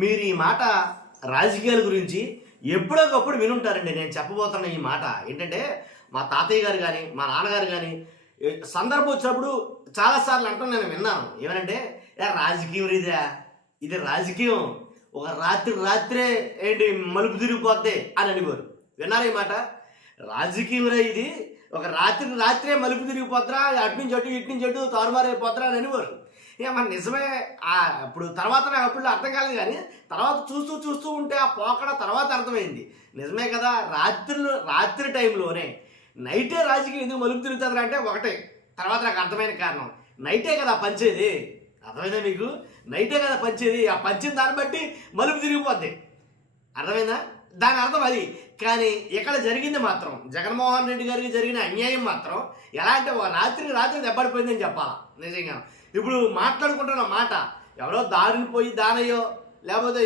మీరు ఈ మాట రాజకీయాల గురించి ఎప్పుడోకప్పుడు వినుంటారండి. నేను చెప్పబోతున్న ఈ మాట ఏంటంటే, మా తాతయ్య గారు కానీ మా నాన్నగారు కానీ సందర్భం వచ్చినప్పుడు చాలాసార్లు అంటాం నేను విన్నాను. ఏమనంటే, రాజకీయం ఇది రాజకీయం, ఒక రాత్రే ఏంటి మలుపు తిరిగిపోద్ది అని అనేవారు. విన్నారా ఈ మాట? రాజకీయం ఇది, ఒక రాత్రే మలుపు తిరిగిపోద్రా, అటు నుంచి అటు ఇటు నుంచి అటు తారుమారైపోద్రా అని అనేవారు. మన నిజమే. ఇప్పుడు తర్వాత నాకు అప్పుడు అర్థం కాలేదు, కానీ తర్వాత చూస్తూ ఉంటే ఆ పోకడ తర్వాత అర్థమైంది. నిజమే కదా, రాత్రి టైంలోనే నైటే రాజకీయం ఎందుకు మలుపు తిరుగుతుంది అంటే ఒకటే తర్వాత నాకు అర్థమైన కారణం, నైటే కదా పంచేది. అర్థమైందా మీకు? నైటే కదా పంచేది, ఆ పంచిన దాన్ని బట్టి మలుపు తిరిగిపోద్ది. అర్థమైందా? దాని అర్థం అది. కానీ ఇక్కడ జరిగింది మాత్రం, జగన్మోహన్ రెడ్డి గారికి జరిగిన అన్యాయం మాత్రం ఎలా అంటే, ఒక రాత్రి దెబ్బడిపోయిందని చెప్పాలా నిజంగా. ఇప్పుడు మాట్లాడుకుంటున్న మాట ఎవరో దారిని పోయి దానయ్యో, లేకపోతే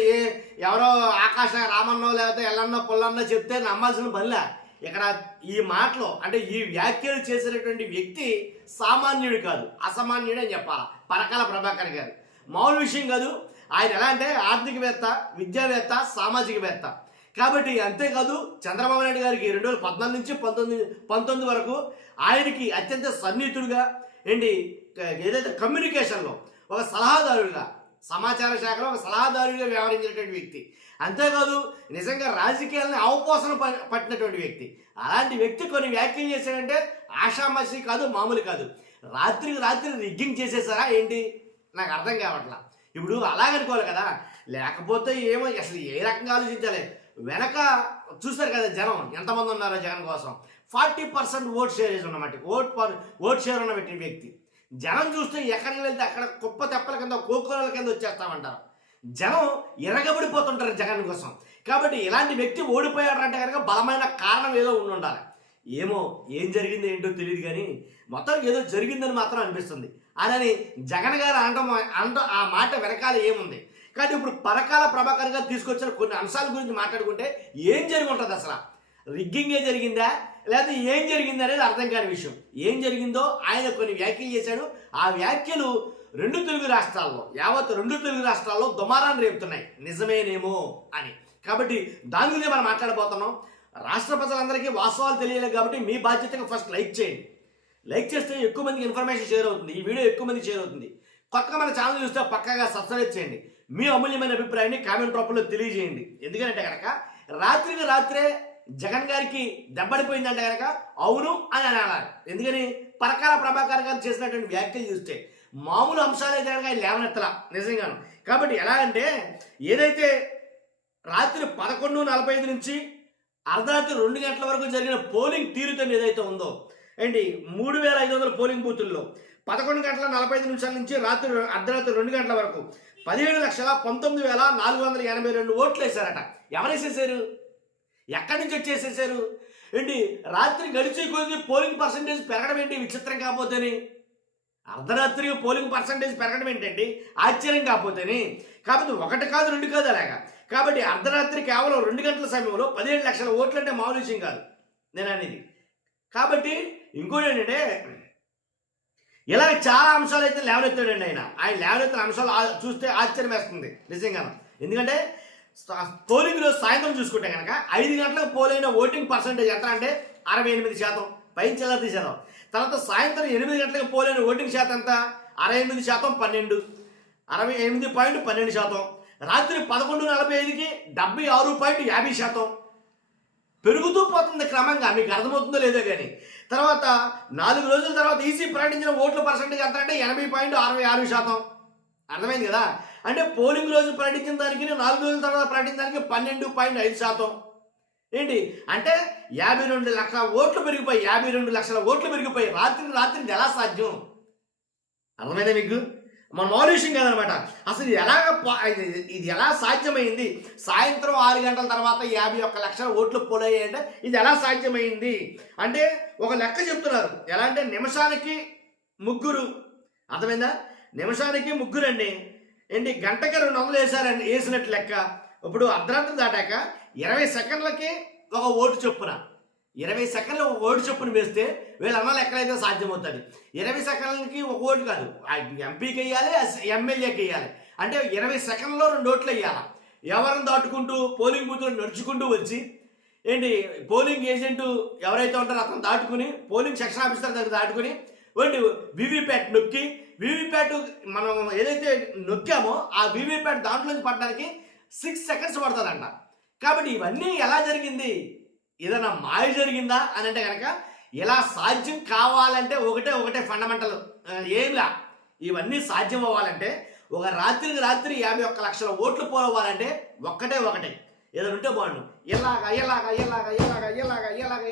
ఎవరో ఆకాశ రామన్నో లేకపోతే ఎల్లన్నో పుల్లన్నో చెప్తే నమ్మాల్సిన పనిలే. ఇక్కడ ఈ మాటలో అంటే ఈ వ్యాఖ్యలు చేసినటువంటి వ్యక్తి సామాన్యుడు కాదు, అసామాన్యుడు అని చెప్పాలా. పరకాల ప్రభాకర్ గారు మామూలు విషయం కాదు. ఆయన ఎలా అంటే ఆర్థికవేత్త, విద్యావేత్త, సామాజికవేత్త. కాబట్టి అంతేకాదు, చంద్రబాబు నాయుడు గారికి 2014 నుంచి 19 వరకు ఆయనకి అత్యంత సన్నిహితుడుగా ఏదైతే కమ్యూనికేషన్లో ఒక సలహాదారుడిగా, సమాచార శాఖలో ఒక సలహాదారుడిగా వ్యవహరించినటువంటి వ్యక్తి. అంతేకాదు, నిజంగా రాజకీయాలను అవపోసన పట్టినటువంటి వ్యక్తి. అలాంటి వ్యక్తి కొన్ని వ్యాఖ్యలు చేశాడంటే ఆషామాషి కాదు, మామూలు కాదు. రాత్రి రిగ్గింగ్ చేసేసారా ఏంటి? నాకు అర్థం కావట్లా. ఇప్పుడు అలాగనుకోవాలి కదా, లేకపోతే ఏమో అసలు ఏ రకంగా ఆలోచించాలి. వెనక చూస్తారు కదా జనం ఎంతమంది ఉన్నారో జగన్ కోసం. 40% ఓట్ షేరేజ్ ఉన్నమాట, ఓట్ షేర్ ఉన్నటువంటి వ్యక్తి. జనం చూస్తే ఎక్కడికి వెళ్తే అక్కడ కుప్ప తెప్పల కింద, కోకోల కింద వచ్చేస్తామంటారు. జనం ఎరగబడిపోతుంటారు జగన్ కోసం. కాబట్టి ఇలాంటి వ్యక్తి ఓడిపోయాడంటే కనుక బలమైన కారణం ఏదో ఉండాలి. ఏమో ఏం జరిగింది ఏంటో తెలియదు, కానీ మొత్తానికి ఏదో జరిగిందని మాత్రం అనిపిస్తుంది. అని జగన్ గారు అంట ఆ మాట వెనకాల ఏముంది. కానీ ఇప్పుడు పరకాల ప్రభాకర్ గారు తీసుకొచ్చిన కొన్ని అంశాల గురించి మాట్లాడుకుంటే ఏం జరిగి ఉంటుంది అసలు? రిగ్గింగే జరిగిందా లేకపోతే ఏం జరిగింది అనేది అర్థం కాని విషయం. ఏం జరిగిందో ఆయన కొన్ని వ్యాఖ్యలు చేశాడు. ఆ వ్యాఖ్యలు రెండు తెలుగు రాష్ట్రాల్లో దుమారాన్ని రేపుతున్నాయి, నిజమేనేమో అని. కాబట్టి దాని గురించి మనం మాట్లాడబోతున్నాం. రాష్ట్ర ప్రజలందరికీ వాస్తవాలు తెలియలేదు కాబట్టి మీ బాధ్యతగా ఫస్ట్ లైక్ చేయండి. లైక్ చేస్తే ఎక్కువ మందికి ఇన్ఫర్మేషన్ షేర్ అవుతుంది, ఈ వీడియో ఎక్కువ మందికి షేర్ అవుతుంది. కొత్తగా మన ఛానల్ చూస్తే పక్కాగా సబ్స్క్రైబ్ చేయండి. మీ అమూల్యమైన అభిప్రాయాన్ని కామెంట్ రూపంలో తెలియజేయండి. ఎందుకంటే కనుక రాత్రే జగన్ గారికి దెబ్బడిపోయిందంటే కనుక అవును అని అనాలి. ఎందుకని? పరకాల ప్రభాకర్ గారు చేసినటువంటి వ్యాఖ్యలు చూస్తే మామూలు అంశాలు అయితే కనుక ఆయన లేవనెత్తలా నిజంగాను. కాబట్టి ఎలా అంటే, ఏదైతే రాత్రి 11:45 నుంచి అర్ధరాత్రి 2 గంటల వరకు జరిగిన పోలింగ్ తీరుతో ఏదైతే ఉందో 3500 పోలింగ్ బూతుల్లో 11:45 నుంచి అర్ధరాత్రి 2 గంటల వరకు 17,19,482 ఓట్లు వేశారట. ఎవరేసేసారు? ఎక్కడి నుంచి వచ్చేసేసారు? రాత్రి గడిచి కొద్ది పోలింగ్ పర్సంటేజ్ పెరగడం ఏంటి విచిత్రం కాకపోతేని? అర్ధరాత్రి పోలింగ్ పర్సంటేజ్ పెరగడం ఏంటండి ఆశ్చర్యం కాకపోతేని? కాబట్టి 1 కాదు 2 కాదు అలాగా. కాబట్టి అర్ధరాత్రి కేవలం 2 గంటల సమయంలో 17 లక్షల ఓట్లు అంటే మామూలు విషయం కాదు నేను అనేది. కాబట్టి ఇంకోటి ఏంటంటే, ఇలా చాలా అంశాలు అయితే లేవనెత్తాడండి ఆయన లేవనెత్తిన అంశాలు చూస్తే ఆశ్చర్యం వేస్తుంది నిజంగా. ఎందుకంటే పోలింగ్ రోజు సాయంత్రం చూసుకుంటే కనుక 5 గంటలకు పోలైన ఓటింగ్ పర్సంటేజ్ ఎంత అంటే 68%, పైన చిల్లర శాతం. తర్వాత సాయంత్రం 8 గంటలకు పోలైన ఓటింగ్ శాతం ఎంత? 68%, 68.12%. రాత్రి 11:45కి 76.50%. పెరుగుతూ పోతుంది క్రమంగా, మీకు అర్థమవుతుందో లేదో కానీ. తర్వాత 4 రోజుల తర్వాత ఈసీ ప్రకటించిన ఓట్ల పర్సెంటేజ్ ఎంత అంటే 80.66%. అర్థమైంది కదా? అంటే పోలింగ్ రోజు ప్రకటించిన దానికి 4 రోజుల తర్వాత ప్రకటించిన దానికి 12.5%. అంటే 52 లక్షల ఓట్లు పెరిగిపోయి 52 లక్షల ఓట్లు పెరిగిపోయి రాత్రి ఎలా సాధ్యం? అర్థమైందా మీకు? మన మామూలు విషయం కాదనమాట. అసలు ఇది ఎలా సాధ్యమైంది? సాయంత్రం 6 గంటల తర్వాత 51 లక్షల ఓట్లు పోలయ్యాయి అంటే ఇది ఎలా సాధ్యమైంది అంటే ఒక లెక్క చెప్తున్నారు. ఎలా అంటే నిమిషానికి 3. అర్థమైందా? నిమిషానికి 3 అండి. గంటకి 200 వేసినట్టు లెక్క. ఇప్పుడు అర్ధరాత్రి దాటాక 20 సెకండ్లకి ఒక ఓటు చొప్పున 20 సెకండ్లు ఒక ఓటు చొప్పున వేస్తే వీళ్ళు అన్న లెక్కలైతే సాధ్యమవుతుంది. 20 సెకండ్లకి ఒక ఓటు కాదు, ఎంపీకి వేయాలి, ఎమ్మెల్యేకి వేయాలి. అంటే 20 సెకండ్లో 2 ఓట్లు వేయాలి. ఎవరిని దాటుకుంటూ పోలింగ్ బూత్లో నడుచుకుంటూ వచ్చి ఏంటి పోలింగ్ ఏజెంట్ ఎవరైతే ఉంటారో అతను దాటుకుని పోలింగ్ సెక్షన్ ఆఫీసర్ దగ్గర దాటుకుని ఏంటి వీవీప్యాట్ నొక్కి వీవీప్యాట్ మనం ఏదైతే నొక్కామో ఆ వీవీప్యాట్ దాంట్లోంచి పడడానికి 6 సెకండ్స్ పడుతుందంట. కాబట్టి ఇవన్నీ ఎలా జరిగింది, ఏదైనా మాయ జరిగిందా అని అంటే కనుక ఇలా సాధ్యం కావాలంటే ఒకటే ఫండమెంటల్ ఏంలా. ఇవన్నీ సాధ్యం అవ్వాలంటే ఒక రాత్రికి రాత్రి 51 లక్షల ఓట్లు పోవాలంటే ఒకటే ఏదైనా ఉంటే బాగుండు.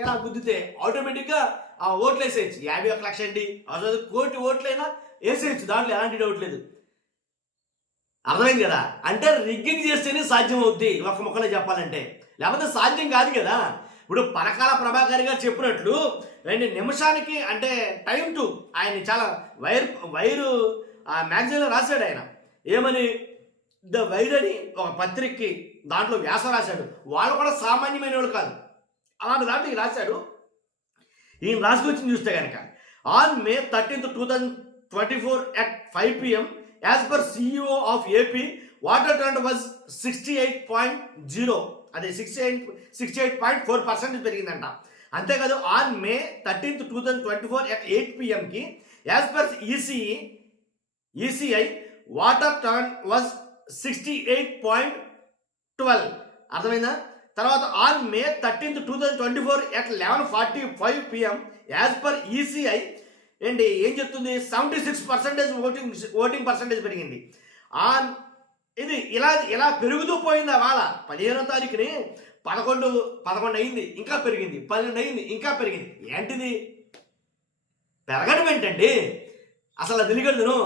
ఎలా గుద్దితే ఆటోమేటిక్గా ఆ ఓట్లు వేసేయచ్చు. 51 లక్ష అండి, అసలు కోటి ఓట్లైనా వేసేయచ్చు, దాంట్లో ఎలాంటి డౌట్ లేదు. అర్థమైంది కదా? అంటే రిగ్గింగ్ చేస్తేనే సాధ్యం అవుద్ది ఒక ముక్కలో చెప్పాలంటే, లేకపోతే సాధ్యం కాదు కదా. ఇప్పుడు పరకాల ప్రభాకర్ గారు చెప్పినట్లు 2 నిమిషానికి అంటే టైం టు ఆయన చాలా వైరు ఆ మ్యాగజైన్లో రాశాడు. ఆయన ఏమని ద వైర్ అని ఒక పత్రికకి దాంట్లో వ్యాసం రాశాడు. వాళ్ళు కూడా సామాన్యమైన వాళ్ళు కాదు, అలాంటి దాంట్లో రాశాడు. ఈయన రాసుకొచ్చింది చూస్తే కనుక on May 13, 2024 at 5 PM as per CEO of AP voter turn was 68.0, అదే 68.4% పెరిగిందంట. అంతేకాదు ఆన్ May 13, 2024 at 8 PMకి as per ECI voter turn was 68.12. అర్థమైందా? తర్వాత on May 13, 2024 at 11:45 PM as per ECI ఏంటి ఏం చెప్తుంది, 76% ఓటింగ్ పర్సంటేజ్ పెరిగింది. ఆన్ ఇది ఇలా పెరుగుతూ పోయింది. వాళ్ళ 15వ తారీఖుని 11 అయింది, ఇంకా పెరిగింది. 12 అయింది, ఇంకా పెరిగింది. ఏంటిది పెరగడం ఏంటండి? అసలు అది తెలియదు.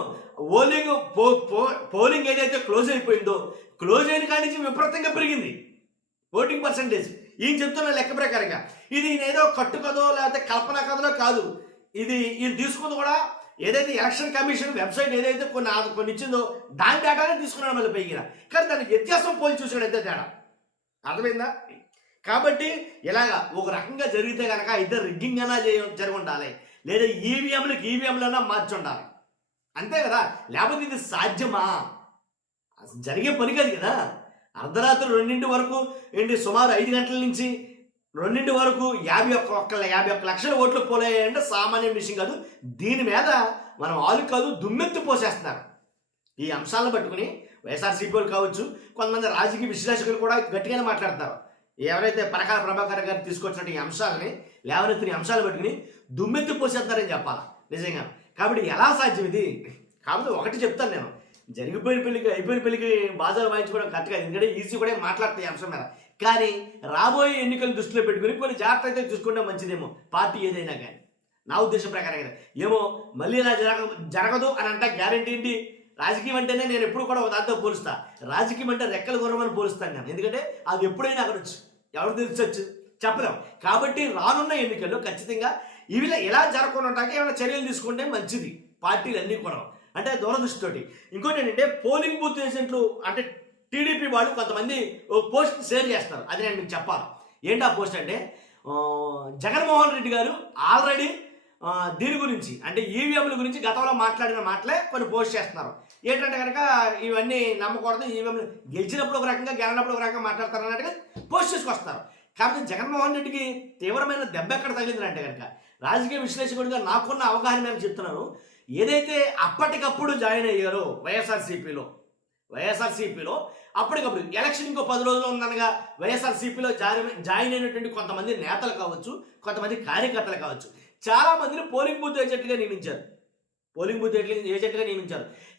పోలింగ్ ఏదైతే క్లోజ్ అయిపోయిందో క్లోజ్ అయిన కాడి నుంచి విపరీతంగా పెరిగింది ఓటింగ్ పర్సంటేజ్. ఈయన చెప్తున్న లెక్క ప్రకారంగా ఇది ఏదో కట్టు కదో లేకపోతే కల్పన కథలో కాదు. ఈయన తీసుకుంది కూడా ఏదైతే ఎలక్షన్ కమిషన్ వెబ్సైట్ ఏదైతే కొన్ని ఇచ్చిందో దాని డేటానే తీసుకున్నాడు మళ్ళీ పైగా. కానీ దానికి వ్యత్యాసం పోలి చూసాడు అయితే తేడా. అర్థమైందా? కాబట్టి ఇలాగా ఒక రకంగా జరిగితే కనుక ఇద్దరు రిగ్గింగ్ అయినా జరిగి ఉండాలి, లేదా ఈవీఎంలైనా మార్చి ఉండాలి, అంతే కదా. లేకపోతే ఇది సాధ్యమా? జరిగే పని కాదు కదా. అర్ధరాత్రి 2 వరకు ఏంటి సుమారు 5 గంటల నుంచి 2 వరకు 51 లక్షల ఓట్లు పోలేయంటే సామాన్య విషయం కాదు. దీని మీద మనం ఆలు కాదు దుమ్మెత్తి పోసేస్తున్నారు. ఈ అంశాలను పట్టుకుని వైఎస్ఆర్సీపీ కావచ్చు, కొంతమంది రాజకీయ విశ్లేషకులు కూడా గట్టిగానే మాట్లాడుతున్నారు. ఎవరైతే పరకాల ప్రభాకర్ గారు తీసుకొచ్చినట్టు ఈ అంశాలని లేవనెత్తిన అంశాలు పట్టుకుని దుమ్మెత్తి పోసేస్తున్నారని చెప్పాలి నిజంగా. కాబట్టి ఎలా సాధ్యం ఇది? కాబట్టి ఒకటి చెప్తాను నేను, జరిగిపోయిన పెళ్లికి అయిపోయిన పెళ్లికి బాజాలు వాయించుకోవడం కరెక్ట్ కాదు. ఎందుకంటే ఈజీ కూడా మాట్లాడతాయి ఈ అంశం మీద. కానీ రాబోయే ఎన్నికలు దృష్టిలో పెట్టుకుని కొన్ని జాగ్రత్త అయితే చూసుకుంటే మంచిదేమో పార్టీ ఏదైనా కానీ. నా ఉద్దేశం ప్రకారం ఏమో మళ్ళీ ఇలా జరగదు అని అంటే గ్యారెంటీ ఏంటి? రాజకీయం అంటేనే నేను ఎప్పుడు కూడా ఒక దాంతో పోలుస్తా. రాజకీయం అంటే రెక్కల గుర్రమని పోలుస్తాను నేను. ఎందుకంటే అది ఎప్పుడైనా అక్కడొచ్చు, ఎవరు తెలుసొచ్చు చెప్పలేం. కాబట్టి రానున్న ఎన్నికల్లో ఖచ్చితంగా ఇవి ఎలా జరగకుండా ఉంటాక ఏమైనా చర్యలు తీసుకుంటే మంచిది పార్టీలు అన్నీ కూడా. అంటే దూరదృష్టితోటి. ఇంకోటి ఏంటంటే పోలింగ్ బూత్ ఏజెంట్లు అంటే టీడీపీ వాళ్ళు కొంతమంది పోస్ట్ షేర్ చేస్తారు. అది నేను మీకు చెప్పాలి. ఏంటి ఆ పోస్ట్ అంటే, జగన్మోహన్ రెడ్డి గారు ఆల్రెడీ దీని గురించి అంటే ఈవీఎంల గురించి గతంలో మాట్లాడిన మాటలే కొన్ని పోస్ట్ చేస్తున్నారు. ఏంటంటే కనుక ఇవన్నీ నమ్మకూడదు, ఈవీఎంలు గెలిచినప్పుడు ఒక రకంగా గెలినప్పుడు ఒక రకంగా మాట్లాడతారు అన్నట్టుగా పోస్ట్ చేసుకొస్తారు. కాబట్టి జగన్మోహన్ రెడ్డికి తీవ్రమైన దెబ్బ ఎక్కడ తగిలిందంటే కనుక రాజకీయ విశ్లేషకుడిగా నాకున్న అవగాహన మీద చెప్తున్నాను. ఏదైతే అప్పటికప్పుడు జాయిన్ అయ్యారో వైఎస్ఆర్సీపీలో అప్పటికప్పుడు ఎలక్షన్ ఇంకో 10 రోజులు ఉందనగా వైఎస్ఆర్సీపీలో జాయిన్ అయినటువంటి కొంతమంది నేతలు కావచ్చు, కొంతమంది కార్యకర్తలు కావచ్చు, చాలా మందిని పోలింగ్ బూత్ ఏజెంట్గా నియమించారు.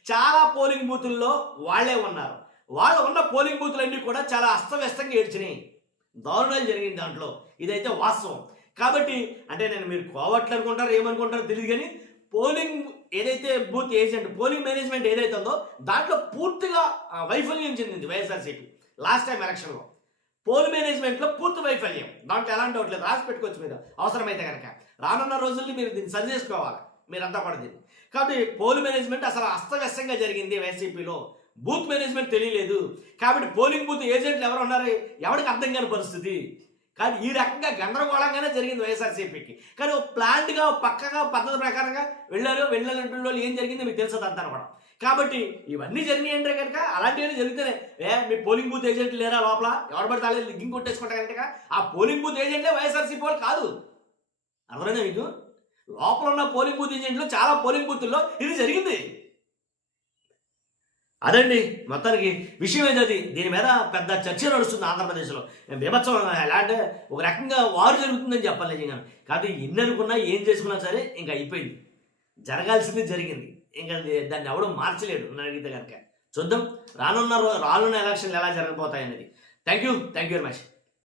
చాలా పోలింగ్ బూతుల్లో వాళ్ళే ఉన్నారు. వాళ్ళు ఉన్న పోలింగ్ బూతులన్నీ కూడా చాలా అస్తవ్యస్తంగా ఏడ్చినాయి. దారుణాలు జరిగింది దాంట్లో. ఇదైతే వాస్తవం. కాబట్టి అంటే మీరు కోవట్లు అనుకుంటారు ఏమనుకుంటారో తెలియదు, కానీ పోలింగ్ ఏదైతే బూత్ ఏజెంట్ పోలింగ్ మేనేజ్మెంట్ ఏదైతే ఉందో దాంట్లో పూర్తిగా వైఫల్యం చెందింది వైఎస్ఆర్సీపీ. లాస్ట్ టైం ఎలక్షన్లో పోల్ మేనేజ్మెంట్లో పూర్తి వైఫల్యం. దాంట్లో ఎలాంటి డౌట్లేదు, రాసి పెట్టుకోవచ్చు మీరు అవసరమైతే కనుక. రానున్న రోజుల్లో మీరు దీన్ని సరి చేసుకోవాలి మీరంతా కూడా దీన్ని. కాబట్టి పోల్ మేనేజ్మెంట్ అసలు అస్తవ్యస్తంగా జరిగింది వైసీపీలో. బూత్ మేనేజ్మెంట్ తెలియలేదు. కాబట్టి పోలింగ్ బూత్ ఏజెంట్లు ఎవరు ఉన్నారు ఎవరికి అర్థం కాని పరిస్థితి. కానీ ఈ రకంగా గందరగోళంగానే జరిగింది వైఎస్ఆర్సీపీకి. కానీ ప్లాన్డ్గా పక్కగా పద్ధతి ప్రకారంగా వెళ్ళాలంటున్న వాళ్ళు ఏం జరిగిందో మీకు తెలుసు అంతా కూడా. కాబట్టి ఇవన్నీ జరిగినాయి అంటే కనుక అలాంటివన్నీ జరుగుతాయి. మీ పోలింగ్ బూత్ ఏజెంట్లు లేరా లోపల? ఎవరు పడితే వాళ్ళు లింక్ కొట్టేసుకుంటా కనుక ఆ పోలింగ్ బూత్ ఏజెంట్లే వైఎస్ఆర్సీపీ వాళ్ళు కాదు. అర్థమైందా మీకు? లోపల ఉన్న పోలింగ్ బూత్ ఏజెంట్లు చాలా పోలింగ్ బూతుల్లో ఇది జరిగింది. అదండి మొత్తానికి విషయం ఏంటది. దీని మీద పెద్ద చర్చ నడుస్తుంది ఆంధ్రప్రదేశ్లో. బీభత్సం ఎలా అంటే ఒక రకంగా వారు జరుగుతుందని చెప్పాలి నిజంగా. కాబట్టి ఎన్ని అనుకున్నా ఏం చేసుకున్నా సరే ఇంకా అయిపోయింది. జరగాల్సింది జరిగింది. ఇంకా దాన్ని ఎవడో మార్చలేడు నన్ను అడిగితే కనుక. చూద్దాం రానున్న ఎలక్షన్లు ఎలా జరగబోతాయి అనేది. Thank you very much.